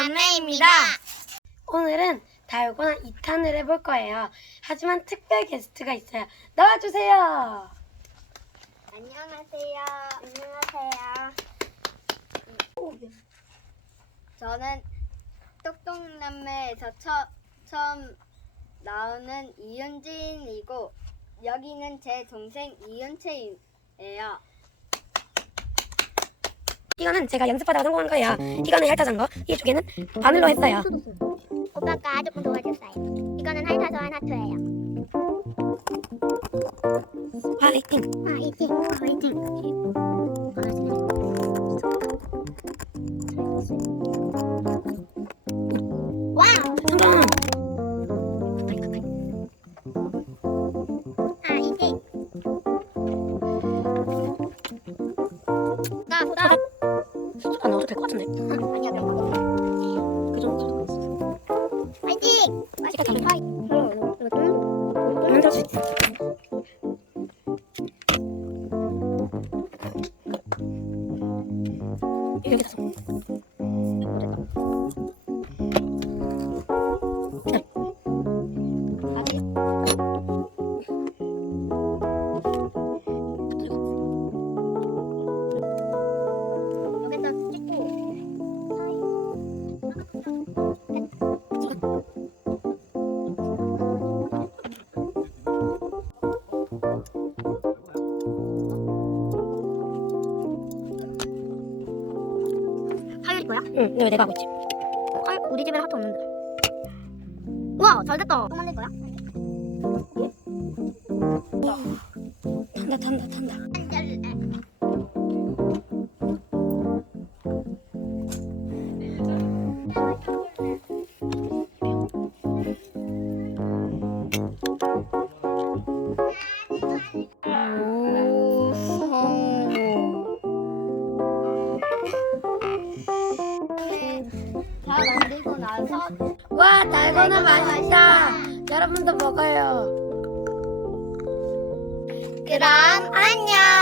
썸네입니다. 오늘은 달고나 2탄을 해볼 거예요. 하지만 특별 게스트가 있어요. 나와주세요. 안녕하세요. 안녕하세요. 저는 똑똑남매에서 처, 처음 나오는 이윤진이고 여기는 제 동생 이윤채예요. 이거는 제가 연습하다가 성공한 거예요. 이거는 핥아진 거, 이쪽에는 바늘로 했어요. 오빠가 조금 도와줬어요. 이거는 핥아서 하나투예요. 화이팅! 아, 이지. 화이팅. 와우. 될 것 같은데. 아니야, 그럼 그 정도. 화이팅. 맛있다, 잘 화이팅. 만들 수 있어. 여기다 서 거야? 응, 이거 내가 하고 있지. 아, 우리 집에는 하도 없는데. 우와, 잘 됐다. 또 만들 거야? 탄다, 탄다, 탄다. 다 만들고 나서 와, 달고나 맛있다. 여러분도 먹어요. 그럼 안녕.